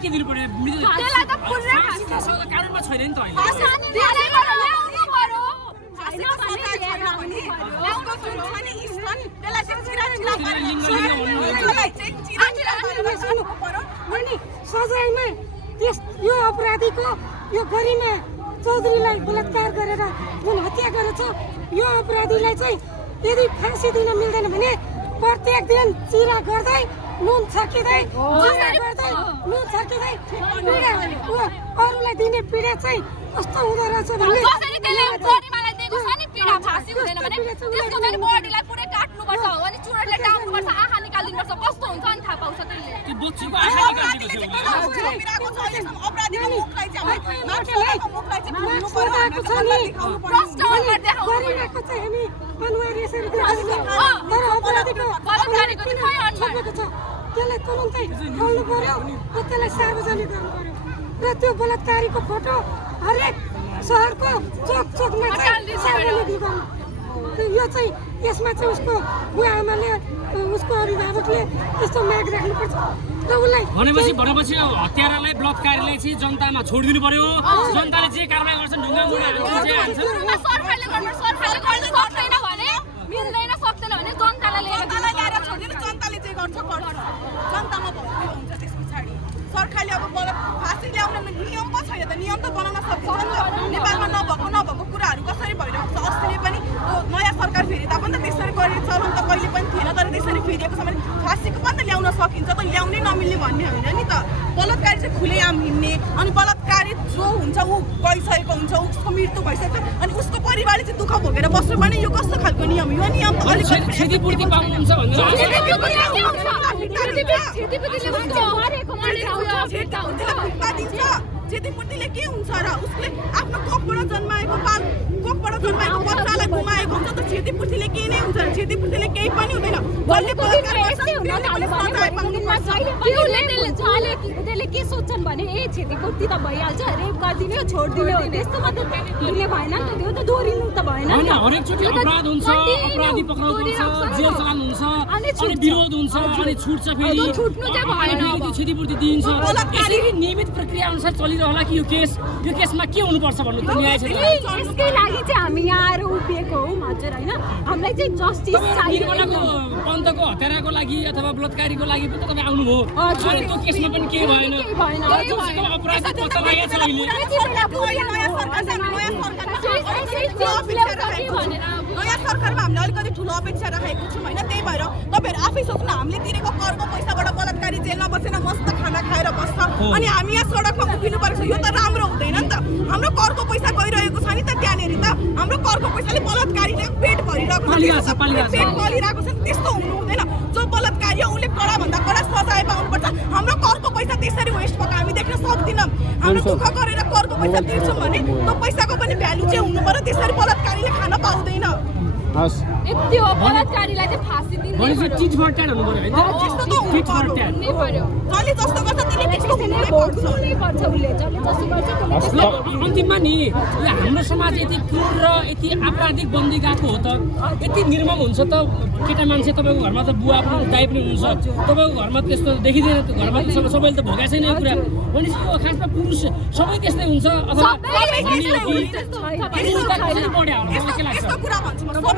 के दिनु पर्यो मृत्यु त्यसलाई त पुरै कानुनमा छैन नि त अहिले सजायमा यो अपराधीको यो गरिमा चौधरीलाई बलात्कार गरेर जुन हत्या गरेछ यो अपराधीलाई चाहिँ यदि फाँसी दिन मिल्दैन भने प्रत्येक दिन चिरा गर्दै नुन छकिँदै नुन छकिँदै पीडा अरूलाई दिने पीडा चाहिँ कस्तो हुँदो रहेछ भने कस्तो हुन्छ नि थाहा पाउँछ त्यसले त्यो बच्चीको आँखा त्यसलाई तुरुन्तै खोल्नु पर्यो र त्यसलाई सार्वजनिक गर्नु पर्यो र त्यो बलात्कारीको फोटो हरेक सहरको चोक चोकमा चाहिँ सार्वजनिक गर्नु यो चाहिँ यसमा चाहिँ उसको बुवा आमाले उसको अभिभावकले यस्तो माग राख्नुपर्छ र उसलाई भनेपछि हत्यारालाई बलात्कारीलाई चाहिँ जनतामा छोडिदिनु पर्यो जनताले जे कारबाही गर्छन् ढुङ्गा सरकारले गर्न सक्दैन भने मिल्दैन सक्दैन भने जनतालाई ल्याएर छोडिदिनु जनताले जे गर्छ जनतामा भोट हुन्छ त्यस पछाडि सरकारले अब फाँसी ल्याउने नियम पो छैन त नियम त बनाउन सक्छ नेपालमा नभएको कुराहरू कसरी भइरहेको छ अस्तिले पनि नयाँ सरकार फेरिँदा पनि त त्यसरी गरेको चलन त कहिले पनि थिएन तर त्यसरी फेरिएको छ भने फाँसीको पनि त ल्याउन सकिन्छ त ल्याउनै नमिल्ने भन्ने होइन नि त बलात्कारी चाहिँ खुलेआम हिँड्ने अनि बलात्कारी जो हुन्छ ऊ गइसकेको हुन्छ उसको मृत्यु भइसकेको अनि उसको परिवारले चाहिँ दुःख भोगेर बस्नु भने यो कस्तो खालको नियम यो नियम त अलिकति क्षतिपूर्ति पाउनुहुन्छ क्षतिपूर्तिले के हुन्छ र उसले आफ्नो कोखबाट जन्माएको बच्चालाई गुमाएको हुन्छ त क्षतिपूर्तिले के नै हुन्छ र क्षतिपूर्तिले केही पनि हुँदैन उनीहरूले के सोच्छन् भने ए क्षतिपूर्ति त भइहाल्छ रेप गरिदिने छोडिदिने हो त्यस्तो मात्रै दिने भएन नि त त्यो त दोहोरिनु त भएन नि हरेकचोटि अपराध हुन्छ अपराधी पक्राउ पर्छ जेल चलान हुन्छ अनि विरोध हुन्छ अनि छुट्छ फेरि छुट्नु चाहिँ भएन क्षतिपूर्ति दिइन्छ यसरी नियमित प्रक्रिया अनुसार चलिरहला कि यो केसमा के हुनुपर्छ भन्नु त न्याय क्षेत्र यसकै लागि चाहिँ हामी यहाँ आएर उभिएको हौ हजुर होइन हामीलाई चाहिँ जस्टिस चाहियो पन्तको हत्याराको लागि अथवा बलात्कारीको लागि पनि तपाईँ आउनुभयो अनि त्यो केसमा पनि केही भएन अपराधी पत्ता लागेको छ अहिले नयाँ सरकारमा हामीले अलिकति ठुलो अपेक्षा राखेको छौँ होइन त्यही भएर तपाईँहरू आफै सोच्नु हामीले तिरेको करको पैसाबाट बलात्कारी जेलमा बसेन मस्त खाना खाएर बस्छ अनि हामी यहाँ सडकमा उभिनु पर्छ यो त राम्रो हुँदैन नि त हाम्रो करको पैसा गइरहेको छ नि त त्यहाँनिर त हाम्रो करको पैसाले बलात्कारीले पेट भरिरहेको छ पेट पालिरहेको छ त्यस्तो हुनु हुँदैन जो बलात्कारी उसले कडाभन्दा कडा सजाय पाउनुपर्छ हाम्रो करको पैसा त्यसरी वेस्ट भएको हामी देख्न सक्दैनौँ हाम्रो दुःख गरेर करको पैसा तिर्छौँ भने त्यो पैसाको पनि भ्यालु चाहिँ हुनु पर्यो त्यसरी बलात्कारीले खान पाउँदैन त्यो बलात्कारीलाई चाहिँ फाँसी दिनु चिज फर ट्याट हुनु पर्यो त्यस्तो त हुनु पर्यो जसले जस्तो गर्छ त्यसले त्यस्तो हुनै पर्छ उसले जसले जस्तो गर्छ अन्तिममा नि हाम्रो समाज यति क्रूर र यति आपराधिक बन्दी गएको हो त यति निर्मम हुन्छ त केटा मान्छे तपाईँको घरमा त बुवा पनि दाइ पनि हुनुहुन्छ तपाईँको घरमा त्यस्तो देखिँदैन घरमा सबैले त भोगा छैन यो कुरा भनेपछि यो खासमा पुरुष सबै त्यस्तै हुन्छ अथवा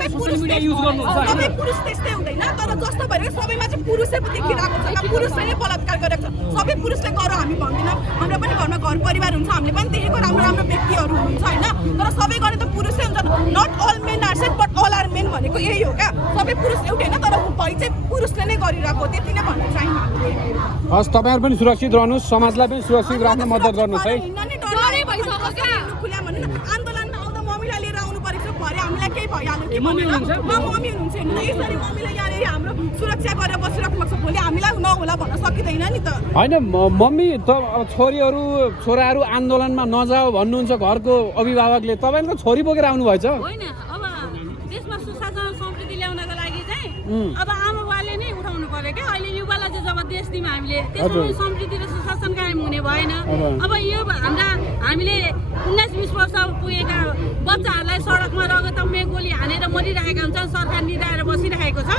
सबै पुरुष त्यस्तै हुँदैन तर जस्तो भएर सबैमा चाहिँ पुरुषै देखिरहेको छ पुरुषले नै बलात्कार गरेको छ सबै पुरुषले गर हामी भन्दैनौँ हाम्रो पनि घरमा घर परिवार हुन्छ हामीले पनि देखेको राम्रो राम्रो व्यक्तिहरू हुन्छ होइन तर सबै गर्ने त पुरुषै हुन्छ not all men are set but all are men भनेको यही हो क्या सबै पुरुष एउटै होइन तर भइ चाहिँ पुरुषले नै गरिरहेको त्यति नै भन्न चाहौँ हामीले हस् तपाईँहरू पनि सुरक्षित रहनुहोस् समाजलाई पनि सुरक्षित राख्न मद्दत गर्नुहोस् है आन्दोलनमा आउँदा मम्मीलाई लिएर आउनु परेको भरे हामीलाई केही भइहाल्यो मम्मी हुनुहुन्छ यसरी मम्मीलाई यहाँनिर हाम्रो सुरक्षा गरेर बसिराख्नु भएको छ भोलि हामीलाई नहोला भन्न सकिँदैन नि त होइन मम्मी त छोराहरू आन्दोलनमा नजाऊ भन्नुहुन्छ घरको अभिभावकले तपाईँको छोरी बोकेर आउनु भएछ होइन अब देशमा सुशासन समृद्धि ल्याउनको लागि चाहिँ अब आमा बाले नै उठाउनु पर्यो क्या अहिले युवालाई चाहिँ जब देश दियौँ हामीले त्यसमा समृद्धि र सुशासन कायम हुने भएन अब यो हामीले 19-20 वर्ष पुगेका बच्चाहरूलाई सडकमा रगतम्य गोली हानेर मरिरहेका हुन्छन् सरकार निधाएर बसिरहेको छ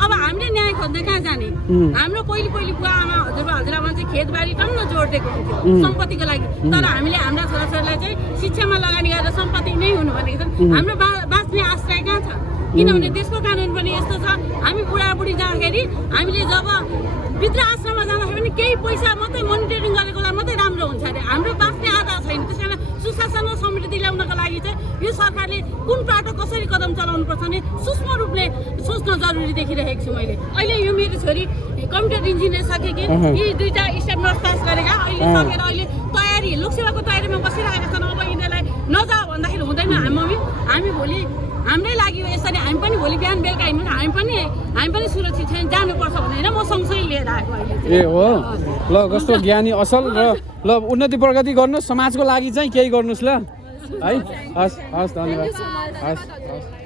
अब हामीले न्याय खोज्न कहाँ जाने हाम्रो पहिले बुवा आमा हजुरबा चाहिँ खेतबारी टन्न जोडिदिएको हुन्थ्यो सम्पत्तिको लागि तर हामीले हाम्रा छोराछोरीलाई चाहिँ शिक्षामा लगानी गरेर सम्पत्ति नै हुनु भनेको छ हाम्रो बाँच्ने आश्रय कहाँ छ किनभने देशको कानुन पनि यस्तो छ हामी बुढाबुढी जाँदाखेरि हामीले जब वृद्धाश्रममा जाँदाखेरि पनि केही पैसा मात्रै मोनिटरिङ गरेकोलाई मात्रै राम्रो हुन्छ अरे हाम्रो बाँच्ने आधार छैन त्यस कारण सुशासन र समृद्धि ल्याउनको लागि चाहिँ यो सरकारले कुन बाटो कसरी कदम चलाउनु पर्छ भने सूक्ष्म रूपले सोच्न जरुरी देखिरहेको छु मैले अहिले यो मेरो छोरी कम्प्युटर इन्जिनियर सकेकी यी दुईटा स्टेप नर्स पास गरेका अहिले सकेर अहिले तयारी लोकसेवाको तयारीमा बसिरहेका छन् अब यिनीहरूलाई नजा भन्दाखेरि हुँदैन हामी भोलि हाम्रै लागि हो यसरी हामी पनि भोलि बिहान बेलुका हिँड्नु हामी पनि सुरक्षित छैन जानुपर्छ भनेर म सँगसँगै लिएर आएको अहिले ए हो ल कस्तो ज्ञानी असल र ल उन्नति प्रगति गर्नुहोस् समाजको लागि चाहिँ केही गर्नुहोस् ल है हस् धन्यवाद हस्